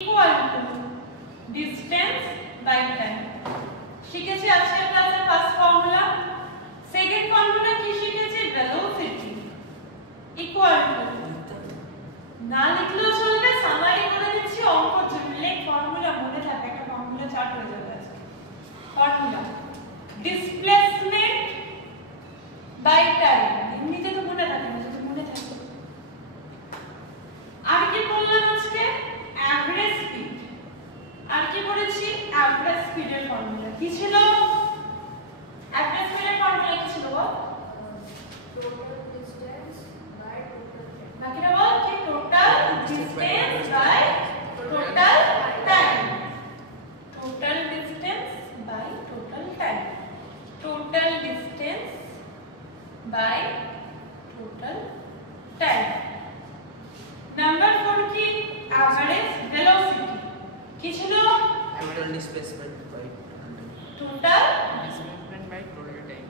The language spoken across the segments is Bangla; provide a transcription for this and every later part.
equal to distance by time. শিখেছি আজকের ক্লাসের ফার্স্ট ফর্মুলা। সেকেন্ড ফর্মুলা কি শিখেছি? ভেলোসিটি ইকুয়াল টু, না লিখলেও চলবে, সামারি করে দিচ্ছি, অঙ্ক জুড়লে ফর্মুলা মনে থাকে, একটা ফর্মুলা চার্ট হয়ে যাবে আজকে। ফর্মুলা ডিসপ্লেসমেন্ট বাই টাইম, এমনিতে তো মনে থাকে না, যদি মনে থাকে। আর কি বললাম আজকে? Average speed. আর কি করেছি? অ্যাভারেজ স্পিডের ফর্মুলা কি ছিল? অ্যাভারেজ স্পিডের ফর্মুলা কি ছিল বল? Total distance by total time. বাকিটা বল কি? Total distance by total time. Total distance by total time. Total distance by total time. Number 4 কি? Average velocity. কি ছিল? Total displacement by total displacement by total time.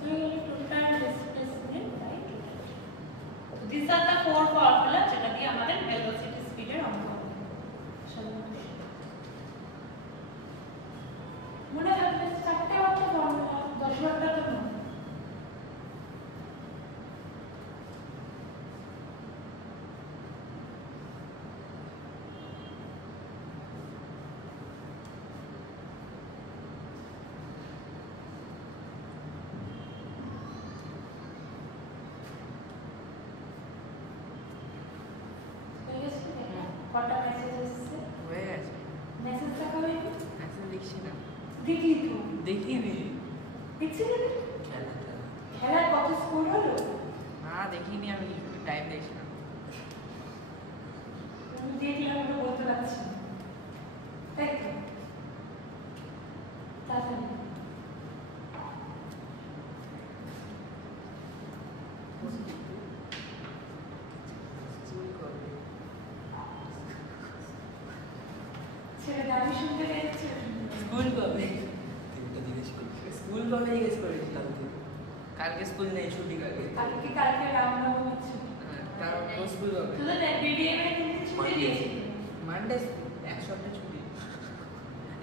total displacement by total. So these are the four formula যেটা দিয়ে আমাদের velocity speed এর অঙ্ক হবে। মনে থাকবে চারটে বারটা ফর্মুলা, 10 বারটা তো না। কটা মেসেজ এসেছে? হয়ে গেছে। মেসেজ দেখা হয়নি? মেসেজ দেখছি না। দেখি তো। দেখিনি। দেখছি না? খেলাটা। খেলার কত স্কোর হলো? না দেখিনি, আমি টাইম দেখছি না। আমি দেখলাম, ওটা বলতে পারছি না। তাই তো? তাড়াতাড়ি। ছেলে দাবি শুনতে পেয়েছে। স্কুল কবে? স্কুল কবে জিজ্ঞেস করেছিলাম তো? কালকে স্কুল নেই, ছুটি কালকে। কালকে রামনবমী ছুটি। হ্যাঁ, তারপর স্কুল কবে? তোদের বিডিএম এর কিন্তু ছুটি দিয়েছে। মানডে এক সপ্তাহ ছুটি।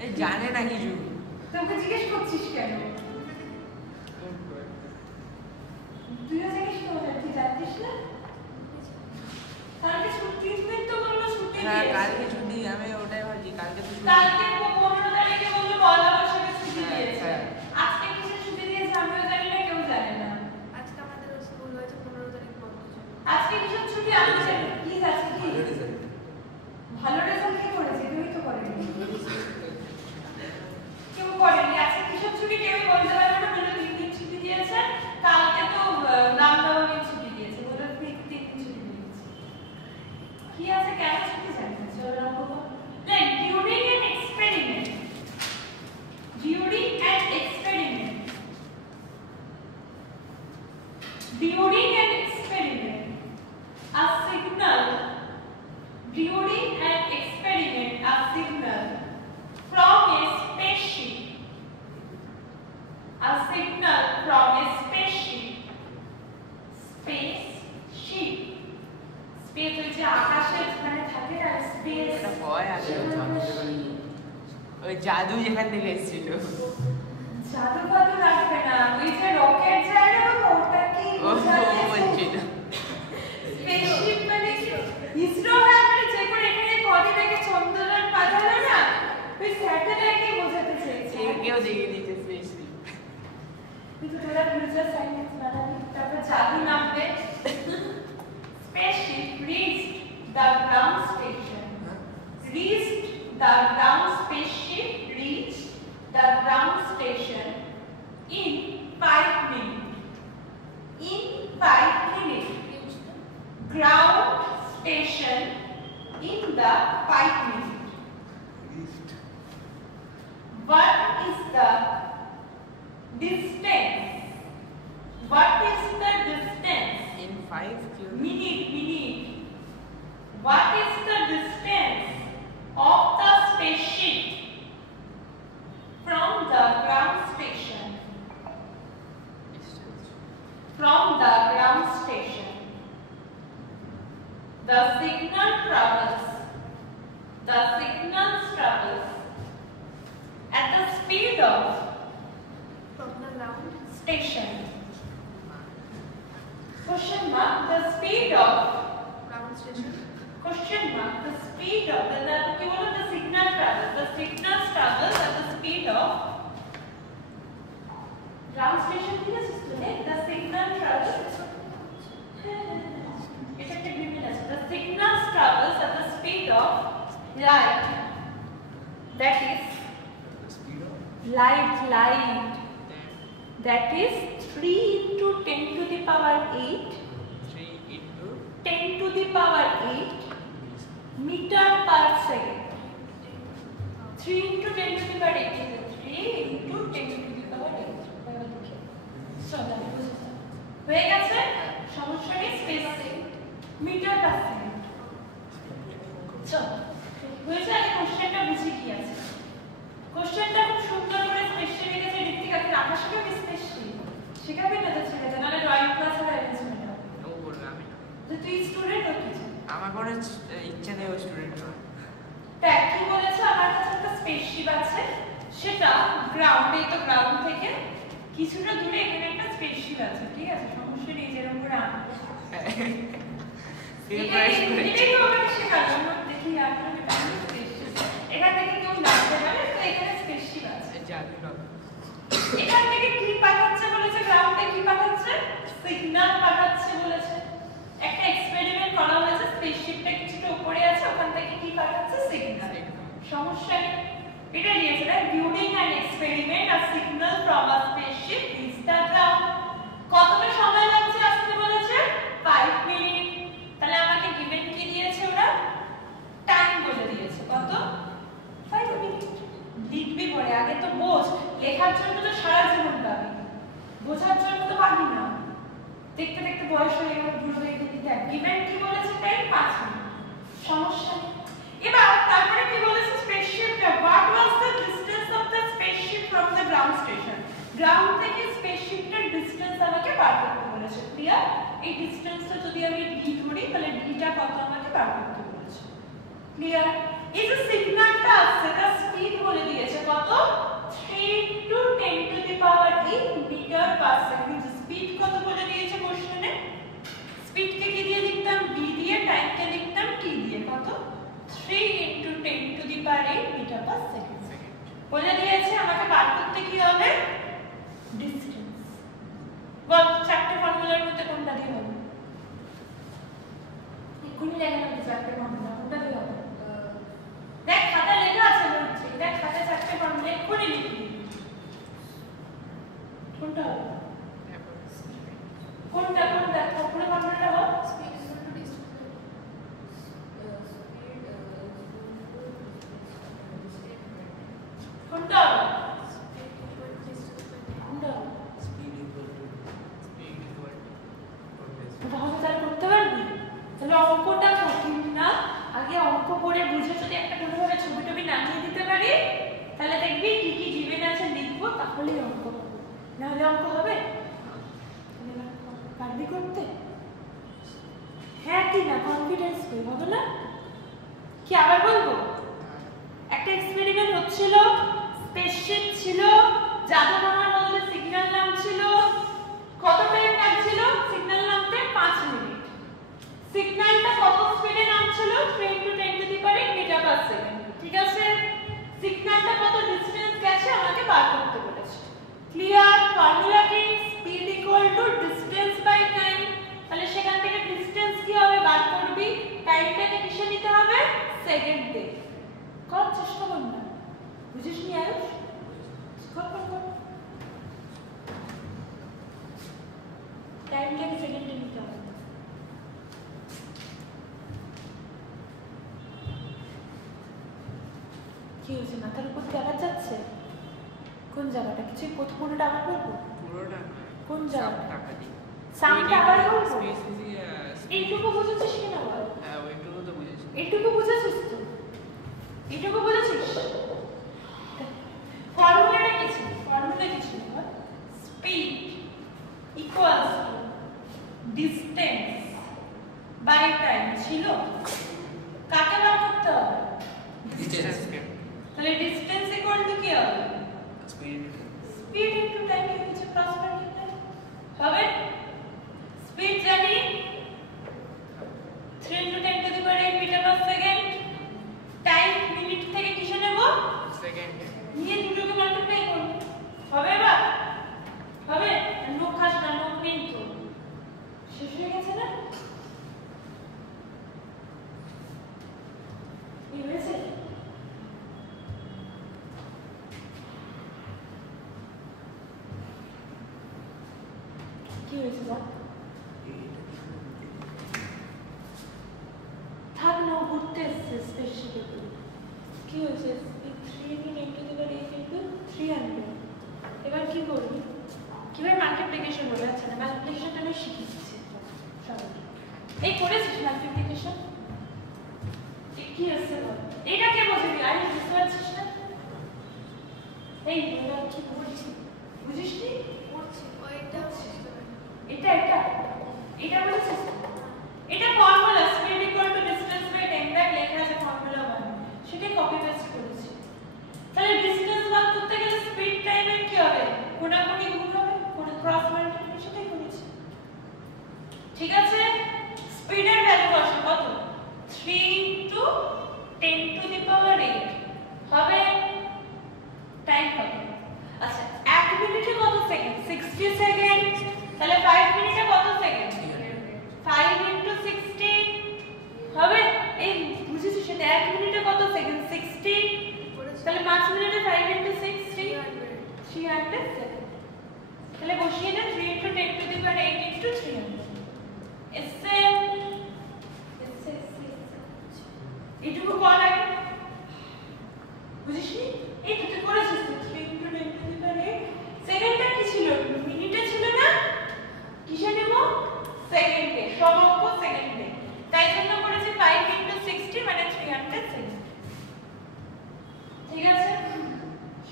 এই জানে না কিছু। তোকে জিজ্ঞেস করছিস কেন? তুইও জিজ্ঞেস করছিস, তুই জানতিস না? কালকে ছুটি দিন তো বললো ছুটি হ্যাঁ দিয়েছে। কালকে ছুটি, আমি ওটাই ভাবছি কালকে তো ছুটি। কালকে 15 তারিখে বললো পয়লা বৈশাখে ছুটি দিয়েছে। হ্যাঁ। আজকে কিসের ছুটি দিয়েছে আমিও জানি না, কেউ জানে না। আজকে আমাদের স্কুল হয়েছে 15 তারিখ বন্ধ ছিল। আজকে কিসের ছুটি আমি জানি না। কি আছে কি? ভালো রেজাল্ট কি করেছে? কেউই তো করেনি। কেউ করেনি। আজকে কিসের ছুটি কেউই বলতে পারবে না, বলে 3 দিন ছুটি দিয়েছে। কালকে তো রামনবমীর ছুটি দিয়েছে, বলে 3 দিন ছুটি দিয়েছে। কি আছে কেন ছুটি জানি না। চলো রাখো। Like during an experiment. During an experiment. During an experiment. A signal. During an experiment, a signal from a spaceship. A signal from a spaceship. Spaceship. Space হচ্ছে আকাশে যেখানে থাকে না, স্পেস। এটা ভয় আছে। ওই জাদু যেখান থেকে এসেছিল। জাদু ফাদু রাখবে না, ওই যে রকেট যায় না বাবা, ওটা কি ও বলছিল। স্পেসশিপ মানে কি? ইসরো হ্যাঁ মানে যে করে এখানে কদিন আগে চন্দ্রযান পাঠালো না, ওই স্যাটেলাইটকে বোঝাতে চেয়েছে। কেউ দেখিয়ে দিয়েছে স্পেসশিপ। কিন্তু তোরা ফিউচার সায়েন্স বানাবি, তারপর জাদু নামবে। Spaceship reached the ground station. Reached the ground spaceship reached the ground station in 5 minutes. In 5 minutes. Ground station in the 5 minutes. What is the distance? What is the distance? In 5 kilometers. Minute. What is the distance of the spaceship from the ground station? From the ground station. The signal travels. The signal signal travels at the speed of From the round station. Question mark, the speed of round station. question mark, the speed of the signal travels. The signal travels at the speed of ground station ঠিক আছে স্টুডেন্ট the signal travels এটা একটা বিভিন্ন আছে the signal travels at the speed of light, that is light that is 3 into 10 to the power 8 3 into 10 to the power 8 meter per second. 3 into 10 to the power 8 is 3 into 10 to the power 8. So that is হয়ে গেছে সমস্যাটি স্পেস মিটার পার সেকেন্ড। চল হয়েছে, আগে কোশ্চেনটা বুঝি কি আছে। কোশ্চেনটা খুব সুন্দর করে স্পেশালি লিখেছে ঋত্বিকা, কিন্তু আকাশকে আমি স্পেশালি শেখাবি না তো ছেড়ে নাহলে ড্রয়িং ক্লাস আর অ্যারেঞ্জমেন্ট হবে। ও বলবে আমি তো তুই স্টুডেন্ট হতে চাস, আমার কোনো ইচ্ছা নেই ও স্টুডেন্ট হওয়ার। দেখ কি বলেছে, আমার কাছে একটা স্পেসশিপ আছে, সেটা গ্রাউন্ডে, তো গ্রাউন্ড থেকে কিছুটা দূরে এখানে একটা স্পেসশিপ আছে, ঠিক আছে, সমস্যা নেই, যেরকম করে আনবো। এটাই তো আমাকে শেখালো, আমরা দেখি আপনাদের স্পেসশিপ এখান থেকে কেউ নামতে পারে, তো এখানে স্পেসশিপ আছে। জানি না এখান থেকে কি পাঠাচ্ছে বলেছে, গ্রাউন্ডে কি পাঠাচ্ছে, সিগন্যাল পাঠাচ্ছে বলেছে। একটা এক্সপেরিমেন্ট করা হয়েছে, স্পেসশিপটা কিছুটা উপরে আছে, ওখান থেকে কি পাঠাচ্ছে, সিগন্যাল। সমস্যা নেই, এটা দিয়েছে না, during an experiment a signal from a spaceship reach the ground. কতটা সময় লাগছে আসতে বলেছে, 5 মিনিট। তাহলে আমাকে গিভেন কি দিয়েছে, ওরা টাইম বলে দিয়েছে, কত, 5 মিনিট। লিখবি পরে, আগে তো বোঝ, লেখার জন্য তো সারা জীবন পাবি, বোঝার জন্য তো পাবি না। দেখতে দেখতে বয়স হয়ে গেল, বুড়ো হয়ে গেলি, দেখ গিভেন কি বলেছে, টাইম 5 মিনিট, সমস্যা নেই। এবার তারপরে কি বলেছে, স্পেসশিপটা, what was the distance of the spaceship from the ground station. Ground থেকে স্পেসশিপটার ডিসটেন্স আমাকে বার করতে বলেছে, ক্লিয়ার। এই ডিসটেন্সটা যদি আমি ডি ধরি, তাহলে ডিটা কত আমাকে বার করতে বলেছে, ক্লিয়ার। এই যে সিগন্যালটা আসছে, তার স্পিড বলে দিয়েছে কত, 3 to 10 to the power 8 metre per second. Speed কত বলে দিয়েছে কোশ্চেনে, স্পিডকে কি দিয়ে লিখতাম, v দিয়ে, টাইমকে লিখতাম t দিয়ে, কত, 3 into 10 to the power 8 metre per second বলে দিয়েছে। আমাকে বার করতে কি হবে, ডিসটেন্স। বল, চারটে ফর্মুলার মধ্যে কোনটা দিয়ে হবে, এক্ষুনি লেখা যাবে চারটে ফর্মুলা, কোনটা দিয়ে হবে, দেখ খাতা লেখা আছে, বলছি দেখ খাতা চারটে ফর্মুলা এক্ষুনি লিখবি, কোনটা হবে, কোনটা কোনটা পুরো ফর্মুলাটা হবে, Speed is equal to distance. কোনটা হবে, Speed equal to distance. কোনটা হবে, স্পিড ইকুয়াল টু ওটা হবে, তাহলে করতে পারবি। তাহলে অঙ্কটা কঠিন না, আগে অঙ্ক পড়ে বুঝে যদি একটা কোনোভাবে ছবি টবি নামিয়ে দিতে পারি, তাহলে দেখবি কি কি গিভেন আছে লিখবো, তাহলেই অঙ্ক হবে, নাহলে অঙ্ক হবে, পারবি করতে, হ্যাঁ কি না, কনফিডেন্স কই, হবে না কি, আবার বলবো। একটা এক্সপেরিমেন্ট হচ্ছিল, স্পেসশিপ ছিল, জাদু মামার বদলে সিগন্যাল নাম ছিল, কত টাইম লাগছিল সিগন্যাল নামতে, 5 মিনিট। সিগন্যালটা কত স্পিডে নামছিল, 3 to 10 to the power 8 metre per second, ঠিক আছে। সিগন্যালটা কত ডিসটেন্স গেছে আমাকে বার করতে বলেছে, ক্লিয়ার। ফর্মুলা কি, speed equal to distance by time. তাহলে সেখান থেকে ডিসটেন্স কি হবে বার করবি, টাইমটাকে কিসে নিতে হবে, সেকেন্ডে। কর, চেষ্টা কর না, বুঝিস নি আয়ুষ, কর কর কর, টাইমটাকে সেকেন্ডে নিতে হবে। কি হয়েছে, মাথার উপর দিয়ে আবার যাচ্ছে, কোন জায়গাটা, কিছুই পুরোটা আবার বলবো, পুরোটা কোন জায়গাটা, টাকা দিই সামটা আবার বলবো, স্পেস এইটুকু বুঝেছিস কিনা বল, হ্যাঁ ওইটুকু তো বুঝেছি। এইটুকু বুঝেছিস তো, এইটুকু বুঝেছিস। ফর্মুলাটা কি ছিল, ফর্মুলা কি ছিল, speed equals to distance by time ছিল, কাকে বার করতে হবে, ডিসটেন্স তাহলে ডিসটেন্স ইকুয়াল টু কি হবে? স্পিড ইনটু টাইম কি হচ্ছে ক্রস মাল্টিপ্লাই হবে। স্পিড জানি 3 into 10 to the power 8 metre per second. Time minute থেকে কিসে নেব? সেকেন্ড নিয়ে দুটোকে মাল্টিপ্লাই করব। হবে বা হবে? নোক খাস না, নোক নেই তো। শেষ হয়ে গেছে না? কি হয়েছে? কি হয়েছে বল? থাক না, ঘুরতে এসছে স্পেসশিপে। কি হয়েছে? 3 into 10 to the power 8 into 300। এবার কি করবি? কিভাবে মাল্টিপ্লিকেশন হবে? আচ্ছা না, মাল্টিপ্লিকেশনটা আমি শিখিয়ে দিচ্ছি। এই করেছিস মাল্টিপ্লিকেশন? কি হচ্ছে বল? এটা কে বোঝাবি? আর বুঝতে পারছিস না? এই তোরা কি বলছিস? বুঝিস নি? করছি ওইটা বুঝতে পারি এটা এটা বুঝেছিস? এটা formula speed equal to distance by time that লেখা আছে ফর্মুলা 1, সেটাই কপি পেস্ট করেছি। তাহলে ডিসটেন্স বার করতে গেলে স্পিড টাইমের কি হবে? কোণাকুণি গুণ হবে, কোণ ক্রস মাল্টিপ্লাই, সেটাই করেছি। ঠিক আছে, স্পিডের ভ্যালু বসে কত? 3 ইনটু 10 টু দি পাওয়ার 8 হবে। টাইম কত? আচ্ছা 1 মিনিটে কত সেকেন্ড? 60 সেকেন্ড। তাহলে 5 মিনিটে কত সেকেন্ড? 5 ইনটু 60 হবে। এই বুঝেছিস সেটা? 1 মিনিটে কত সেকেন্ড? 60। করেছি তাহলে 5 মিনিটে 5 ইনটু 6 300 300 সেকেন্ড। তাহলে বসিয়ে দে 3 into 10 to the power 8 into 300। এসে এইটুকু কর আগে। বুঝিস নি? এই তুই করেছিস 3 ইনটু 10 টু দি পাওয়ার 8। সেকেন্ডটা কি ছিল? মিনিটে ছিল না? কিসে নেব? সেকেন্ডে, সমগ্র সেকেন্ডে। তাই জন্য করেছি 5 ইনটু 60 মানে 300 সেকেন্ড। ঠিক আছে,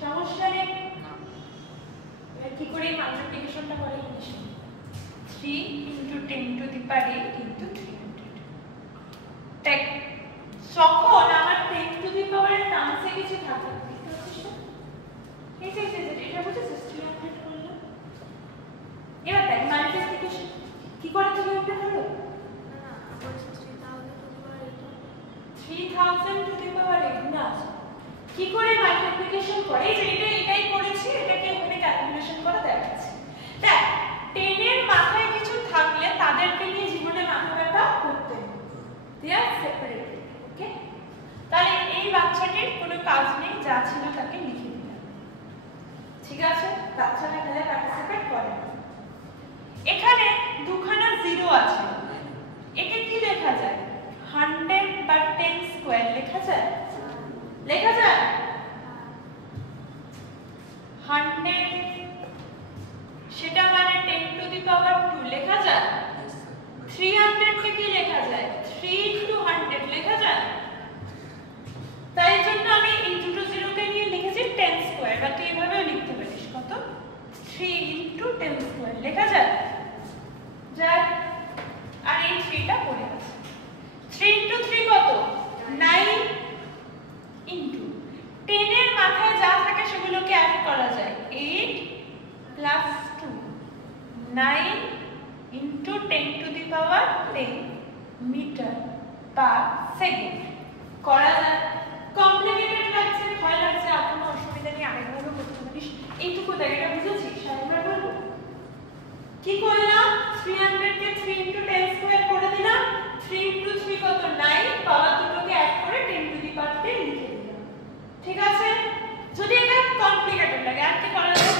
সমস্যা নেই। এবার কি করে মাল্টিপ্লিকেশনটা করে নিস? 3 into 10 to the power 8 into 300। দেখ যখন আমার 10 টু দি পাওয়ার টার্মসে কিছু থাকে, বুঝতে পারছিস না? এই যে এটা বুঝেছিস? 300 করলাম। এবার দেখ মাল্টিপ্লিকেশন কি করে 300 হলো? না না বলছি 3000 3000 টু দি পাওয়ার 8 না। কি করে মাল্টিপ্লিকেশন করে? এই যে এটাই করেছি, এটাকে ওখানে ক্যালকুলেশন করে দেখাচ্ছি। দেখ 10 এর মাথায় কিছু থাকলে তাদেরকে নিয়ে জীবনে মাথা ব্যথা করতে হবে। দে আর সেপারেটেড। ওকে, তাহলে এই বাচ্চাটির কোনো কাজ নেই, যা ছিল তাকে লিখে দিলাম। ঠিক আছে, বাচ্চাটা খেলে পার্টিসিপেট করে। এখানে দুখানা জিরো আছে, একে কি লেখা যায়? 100 বা 10 স্কয়ার লেখা যায়? লেখা যায় 100, সেটা মানে 10 টু দি পাওয়ার 2 লেখা যায়। 300 কে কি লেখা যায়? 3 ইনটু 100 লেখা যায়। তাই জন্য আমি এই দুটো জিরোকে নিয়ে লিখেছি 10 স্কয়ার, বা তুই এভাবেও লিখতে পারিস। কত? 3 ইনটু 10 স্কয়ার লেখা যায়। আর এই 3টা পড়ে আছে। 3 ইনটু 3 কত? 9 ইনটু 10 এর মাথায় যা থাকে সেগুলোকে অ্যাড করা যায়। 8 plus 2 9 into 10 to the power 10 metre per second করা যায়। কমপ্লিকেটেড লাগছে, ভয় লাগছে, আর কোনো অসুবিধা নেই, আরেকবারও করতে পারিস। এইটুকু দেখ, এটা বুঝেছিস? আরেকবার বলবো কি করলাম? 300 কে 3 ইনটু 10 স্কয়ার করে দিলাম। 3 ইনটু 3 কত? 9, পাওয়ার দুটোকে অ্যাড করে 10 টু দি পাওয়ার 10 লিখে দিলাম। ঠিক আছে, যদি এটা কমপ্লিকেটেড লাগে আর কি করা যায়?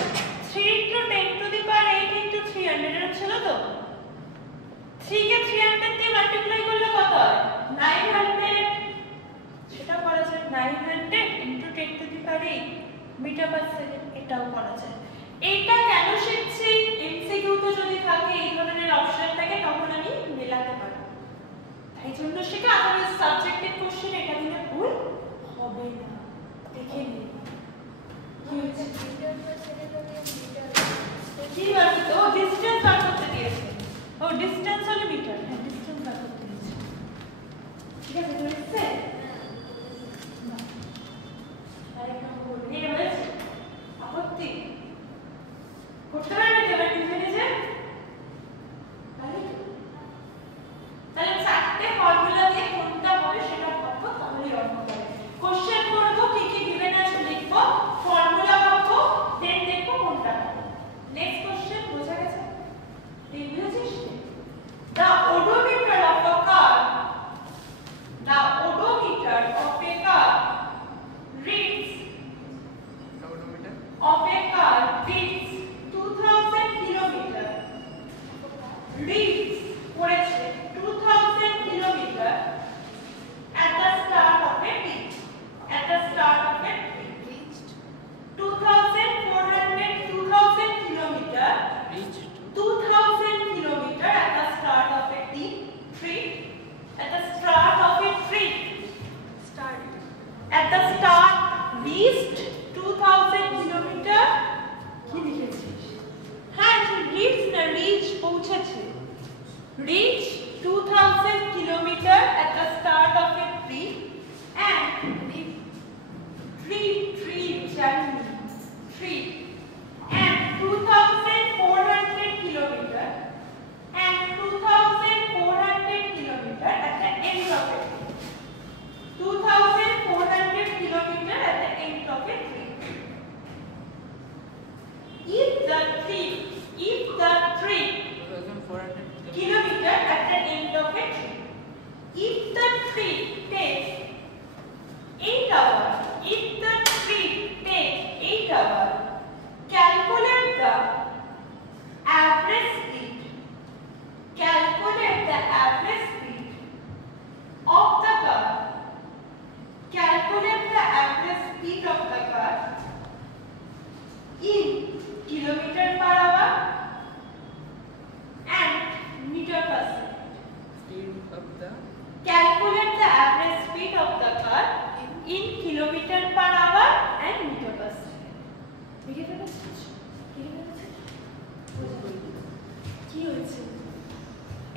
3 into 10 to the power 8 into 300 এর ছিল তো? 3 কে 300 দিয়ে মাল্টিপ্লাই করলে কত হয়? 900। সেটা করা যায়। 900 into 10 to the power 8 metre per second, এটাও করা যায়। এইটা কেন শিখছি? এমসিকিউ তো যদি থাকে, এই ধরনের অপশন থাকে, তখন আমি মেলাতে পারবো। তাই জন্য শেখা। আদারওয়াইজ সাবজেক্টিভ কোশ্চেন এটা দিলে ভুল হবে না। দেখে নিন কি হচ্ছে। মিটার পার সেকেন্ড হলে মিটার কি বলতো? তো ডিসটেন্স বার করতে দিয়েছে। ও ডিসটেন্স হলো মিটার। হ্যাঁ, ডিসটেন্স বার করতে দিয়েছে। ঠিক আছে, বুঝতে? আরে reached 2000 কিলোমিটার কি লিখেছিস হ্যাঁ রিচ না রিচ পৌঁছেছে reach 2000 kilometer at the start of a trip and trip and 2400 kilometer and 2400 kilometer at the end of it 2400 kilometer at the end of a trip if the trip 2400 kilometer at the end of a trip if the trip takes 8 hours if the trip takes 8 hours calculate the average speed of the car calculate the average speed of the car in kilometer per hour and meter per second speed of the calculate the average speed of the car in kilometer per hour and meter per second লিখে ফেলেছিস কি হয়েছে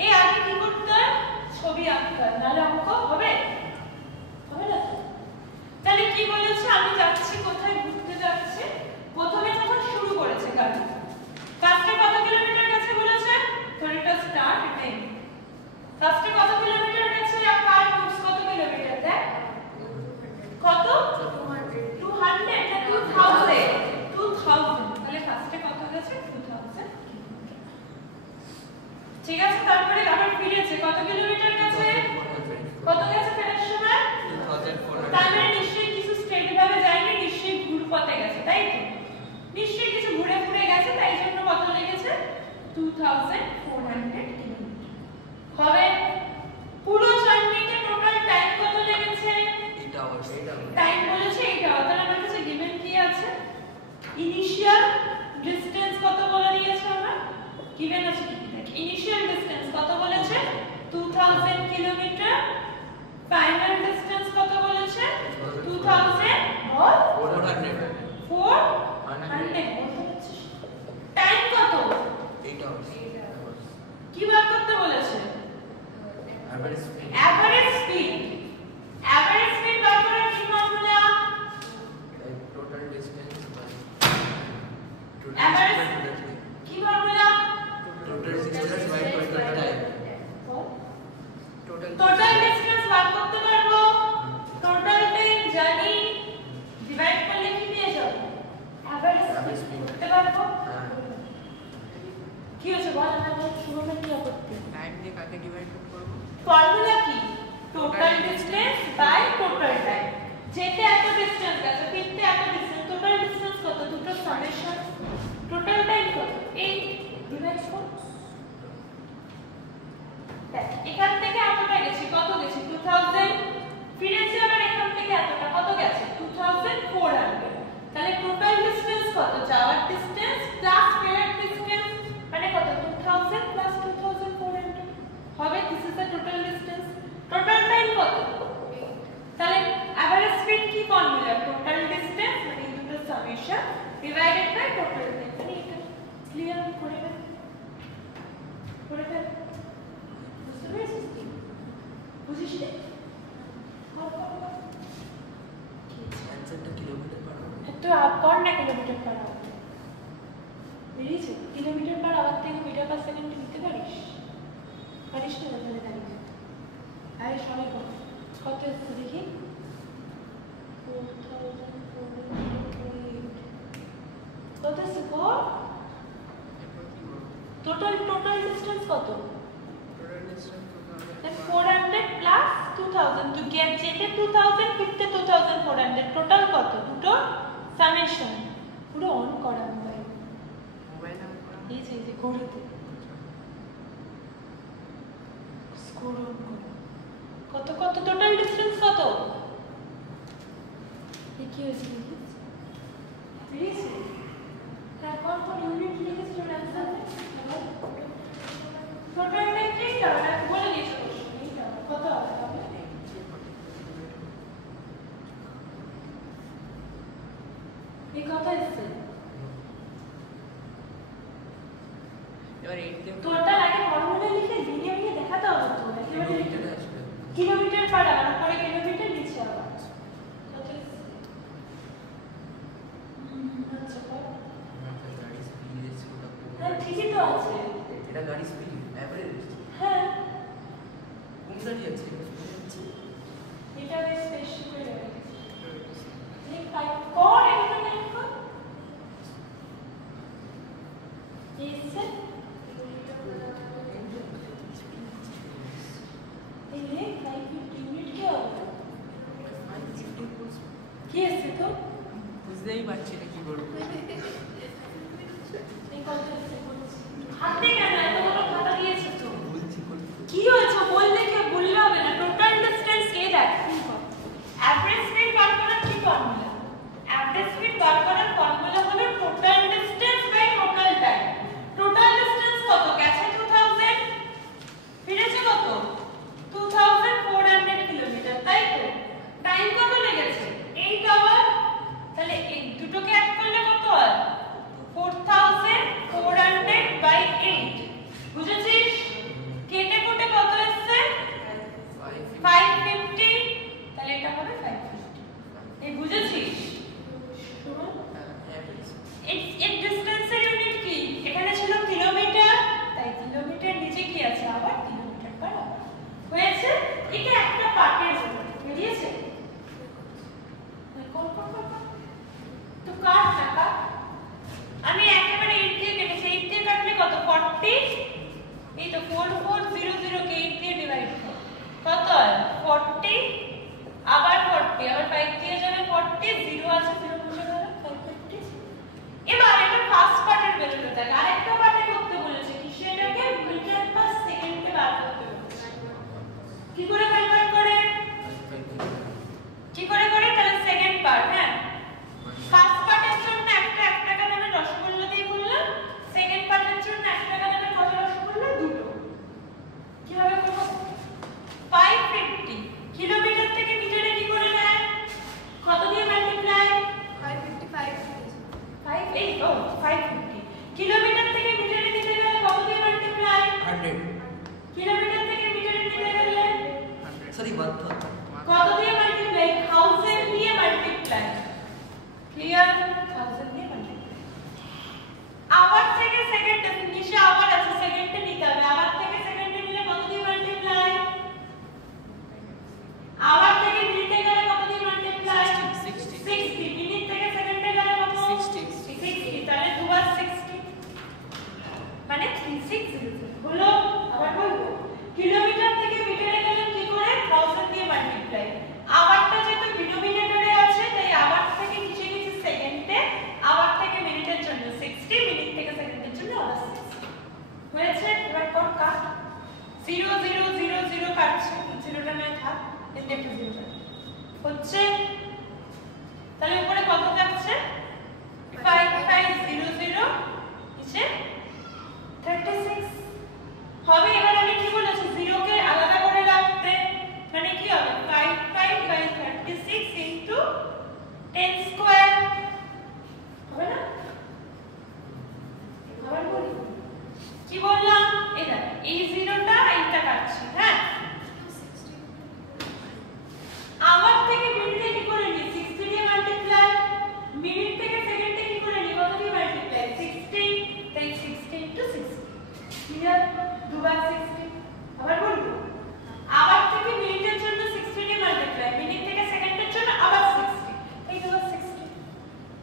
এই আগে কি করতে ছবি আঁকতে নালে অঙ্ক হবে হবে না তো তাহলে কি বলেছে আমি যাচ্ছি কোথায় ঘুরতে যাচ্ছি প্রথমে যখন শুরু করেছে গাড়ি ফার্স্টে কত কিলোমিটার গেছে বলেছে থিওরিটা স্টার্ট এন্ড ফার্স্টে কত কিলোমিটার গেছে আর কার মোটস কত কিলোমিটার দেখ কত 200 না 2000 তাহলে ফার্স্টে কত গেছে 2000 ঠিক আছে তারপরে আবার ফিরেছে কত কিলোমিটার গেছে কত গেছে ফেরার সময় 2400 তার মানে নিশ্চয়ই কিছু স্ট্রেট ভাবে যায়নি নিশ্চয়ই ঘুরপথে গেছে তাই তো নিশ্চয়ই কিছু ঘুরে ঘুরে গেছে তাই জন্য কত লেগেছে 2400 কিলোমিটার হবে পুরো জার্নিতে টোটাল টাইম কত লেগেছে 8 hours টাইম বলেছে 8 আওয়ার তাহলে আমার কাছে গিভেন কি আছে ইনিশিয়াল ডিসটেন্স কত বলে দিয়েছে আমরা গিভেন আছে কি দেখ ইনিশিয়াল ডিসটেন্স কত বলেছে 2000 কিলোমিটার ফাইনাল ডিসটেন্স কত বলেছে 2000 বল 400 টাইম কত 8 hours কি বার করতে বলেছে average speed এভারেজ স্পিড বার করার কি formula total distance by Average কি formula total distance by total time total distance বার করতে পারবো টোটাল টাইম জানি ডিভাইড করলে কি পেয়ে যাব এভারেজ স্পিড করতে পারবো কি হচ্ছে বল আমরা শুরুতে কি করতে টাইম দিয়ে কাকে ডিভাইড করব ফর্মুলা কি total distance by total time যেতে এত ডিসটেন্স আছে ফিরতে এত ডিসটেন্স টোটাল ডিসটেন্স কত দুটো সামেশন টোটাল টাইম কত 8 ডিভাইড কর দেখ এখান থেকে এতটা গেছি কত গেছি 2000 ফিরেছি আবার এখান থেকে এতটা কত গেছে 2400 তাহলে টোটাল ডিসটেন্স কত যাওয়ার ডিসটেন্স প্লাস ফেরার ডিসটেন্স মানে কত 2000 প্লাস 2400 হবে this is the total distance total time কত তাহলে এভারেজ স্পিড কি ফর্মুলা টোটাল ডিসটেন্স মানে এই দুটো summation divided by total time মানে এটা ক্লিয়ার করে ফেল বুঝতে পেরেছিস কি বুঝিস নি অ্যানসারটা কিলোমিটার পার আওয়ার তো আপ কর না কিলোমিটার পার আওয়ার বেরিয়েছে কিলোমিটার পার আওয়ার থেকে মিটার পার সেকেন্ড নিতে পারিস পারিস না তাহলে দাঁড়িয়ে আরে সবাই কর কত এসছে দেখি 4428 কত এসছে কর টোটাল ডিসটেন্স কত total distance then 400 plus 2000 to get যেতে 2000 ফিরতে 2400 টোটাল কত দুটো সামেশন পুরো অন করা মোবাইল এই যে ঘড়িতে স্কোর অন কত টোটাল ডিসটেন্স কত কি হয়েছে বুঝেছি তারপর কোন ইউনিট লিখেছিল অ্যানসার টোটাল টাইম এইটা বলে দিয়েছো এইটা কত হবে এই কথা এসছে এবার 8 কে তোরটা আগে ফর্মুলা লিখে ভেঙে ভেঙে দেখাতে হবে তো একেবারে কিলোমিটারে আসবে। কিলোমিটার পার আওয়ার পরে কিলোমিটার নিচে আবার আচ্ছা আমার গাড়ি স্পিড এসে ওটা হ্যাঁ ঠিকই তো আছে এটা গাড়ি স্পিড এভারেজ হ্যাঁ কোন গাড়ি আছে এটা বেশ বেশি করে গেছে লিখ ফাইভ কর এটা নেট কর এসে ये 550 यूनिट क्या होगा কি এসে তো বুঝতেই পারছি না কি করব এই কথা এসে হাতে কেন এত বড় খাতা দিয়েছে তো বুঝছি কি হয়েছে বললে কি বললে হবে না টোটাল ডিসটেন্স কে দেখ এভারেজ স্পিড বার করার কি ফর্মুলা এভারেজ স্পিড বার করার ফর্মুলা হলো total distance by total time total distance কত গেছে 2000 ফিরেছে কত 2400 কিলোমিটার তাই তো টাইম কত লেগেছে 8 আওয়ার তাহলে এই দুটোকে অ্যাড করলে কত হয় 4400 বাই 8 বুঝেছিস কেটে কোটে কত আসছে 550 তাহলে এটা হবে 550 এই বুঝেছিস শুনুন এর ডিসটেন্সের ইউনিট কি এখানে ছিল কিলোমিটার তাই কিলোমিটার নিচে কি আছে আবার কিলোমিটার পার আওয়ার হয়েছে এটা একটা পার্টের জন্য বুঝিয়েছে তো কাট টাকা আমি একেবারে 8 দিয়ে কেটেছি 8 দিয়ে কাটলে কত 40 এই তো 4400 কে 8 দিয়ে ডিভাইড কর কত হয় 40 আবার 40 আবার 5 দিয়ে যাবে 40 0 আছে 0 মুছে গেল 550 এবার এটা ফার্স্ট পার্টের বেরোলো তাহলে আরেকটা পার্টে করতে বলেছে কি সেটাকে মিটার পার সেকেন্ডে বার করতে বলেছে কি করে কনভার্ট করে কি করে করে তাহলে সেকেন্ড পার্ট হ্যাঁ ফার্স্ট পার্টের জন্য একটা 1 টাকা দামের রসগোল্লা দিয়ে বললাম সেকেন্ড পার্টের জন্য 1 টাকা দামের কত রসগোল্লা দুটো কিভাবে করব 550 কিলোমিটার থেকে মিটারে কি করে নেয় কত দিয়ে মাল্টিপ্লাই 550 কিলোমিটার থেকে মিটারে নিতে গেলে কত দিয়ে মাল্টিপ্লাই 100 কিলোমিটার থেকে মিটারে নিতে গেলে 100 সরি বাদ কত দিয়ে মাল্টিপ্লাই 1000 দিয়ে মাল্টিপ্লাই ক্লিয়ার 1000 দিয়ে মাল্টিপ্লাই আওয়ার থেকে সেকেন্ডে নিচে আওয়ার আছে সেকেন্ডে নিতে হবে আওয়ার থেকে সেকেন্ডে নিলে কত দিয়ে মাল্টিপ্লাই আওয়ার থেকে মিনিটে গেলে কত দিয়ে মাল্টিপ্লাই 60 মিনিট থেকে সেকেন্ডে গেলে কত 60 তাহলে 2 বার 60 মানে 3600 হলো আবার বলবো কিলোমিটার থেকে মিটারে গেলে কি করে 1000 দিয়ে মাল্টিপ্লাই আওয়ারটা যেহেতু ডিনোমিনেটরে আছে তাই আওয়ার থেকে নিচে গেছে সেকেন্ডে আওয়ার থেকে মিনিটের জন্য 60 মিনিট থেকে সেকেন্ডের জন্য আবার 60 হয়েছে এবার কোন কাট 0 0 0 0 কাটছে জিরোটা নয় থাক এতে একটু জিরো হচ্ছে তাহলে উপরে কত থাকছে 5500 নিচে 36 হবে এবার আমি কি বলেছি 0 কে আলাদা করে রাখতে মানে কি হবে 55 বাই 36 ইনটু 10 স্কয়ার হবে না আবার বলি কি বললাম এটা এই 0টা এইটা কাটছি হ্যাঁ আওয়ার থেকে মিনিটে কি করে নি 60 দিয়ে মাল্টিপ্লাই মিনিট থেকে সেকেন্ডে কি করে নি কত দিয়ে মাল্টিপ্লাই 60 তাই 60 ইনটু 60 ক্লিয়ার দুবার 60 আবার বলবো আওয়ার থেকে মিনিটের জন্য 60 দিয়ে মাল্টিপ্লাই মিনিট থেকে সেকেন্ডের জন্য আবার 60 এই দুবার 60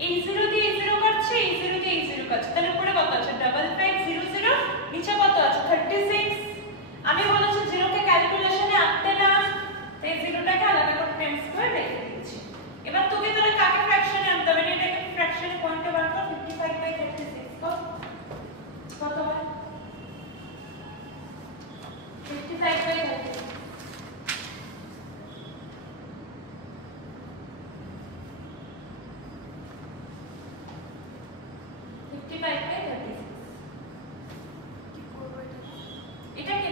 এই 0 দিয়ে এই 0 কাটছে এই 0 দিয়ে এই 0 কাটছে তাহলে উপরে কত আছে 5500 নিচে কত আছে 36 আমি বলেছি 0 কে ক্যালকুলেশনে আনতে না তাই 0টাকে আলাদা করে 10 স্কয়ার রেখে দিয়েছি এবার তোকে তাহলে কাকে ফ্র্যাকশনে আনতে হবে এটাকে ফ্র্যাকশনে পয়েন্টে বার কর 55 বাই 36 কত হয় 55 বাই 36 55 বাই 36 এটাকে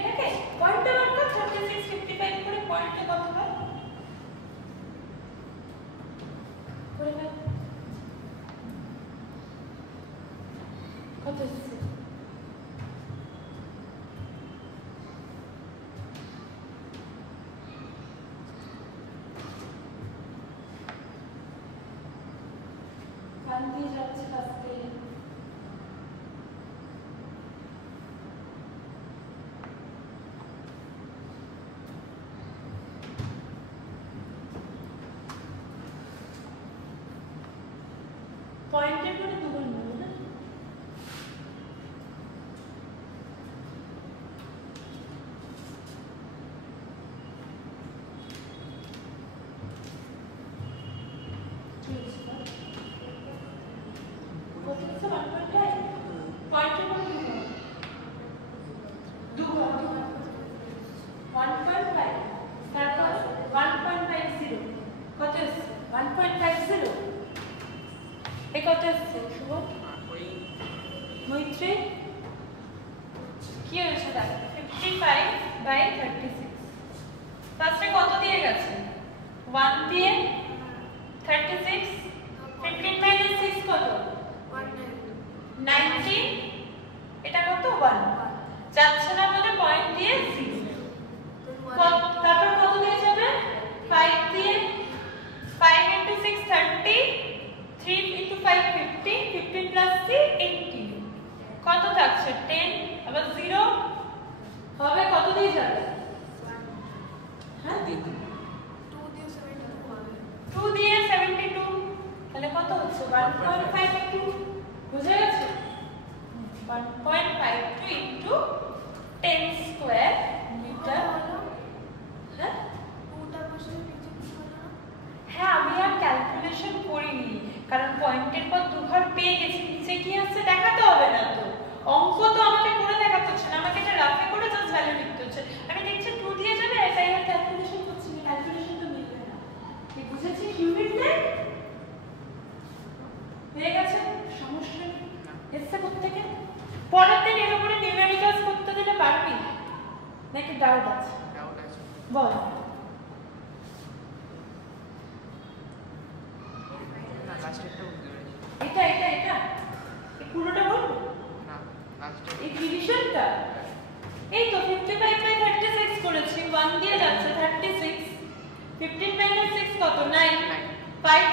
পয়েন্টে বার কর 36 55 করে পয়েন্টে কত হয় করে ফেল কত এসছে? কান দিয়ে যাচ্ছে আস্তে। পয়েন্টের পরে দুবার নেবো না? কত হচ্ছে? 1.5? পয়েন্টের পরে দুবার 1.5 তারপর 1.50 কত এসছে? 1.50 এ কত এসছে শুভ? মৈত্রী কি হয়েছে? দেখ 55/36 ফার্স্টে কত দিয়ে গেছে? 1 দিয়ে 36 15 - 6 কত? 19 এটা কত? 1 যাচ্ছে না বলে পয়েন্ট দিয়ে 0 তারপর কত দিয়ে যাবে? 5 দিয়ে 5 * 6 30 3 * 5 50 15 + 3 80 কত থাকছে? 10 আবার 0 হবে কত দিয়ে যাবে? হ্যাঁ 2 দিয়ে 72 তাহলে কত হচ্ছে? 1.52 বুঝে গেছে? 1.52 * 10 স্কয়ার মিটার। হ্যাঁ হ্যাঁ আমি আর ক্যালকুলেশন করিনি কারণ পয়েন্টের পর দুবার পেয়ে গেছি, নিচে কি আসছে দেখাতে হবে না তো, অঙ্ক তো আমাকে করে দেখাতে হচ্ছে না, আমাকে এটা রাফে করে জাস্ট ভ্যালু লিখতে হচ্ছে। আমি দেখছি 2 দিয়ে যাবে তাই আর ক্যালকুলেশন করছি না, ক্যালকুলেশন তো মিলবে না। তুই বুঝেছিস ইউনিট নেই? হয়ে গেছে, সমস্যা নেই। এসছে কোত্থেকে? পরের দিন এর উপরে নিউমেরিক্যালস করতে দিলে পারবি নাকি ডাউট আছে? বল। এটা এটা এটা এই পুরোটা বলবো না, এই ডিভিশনটা এই তো 55/36 করেছি, 1 দিয়ে যাচ্ছে 36 15 - 6 কত? 9 5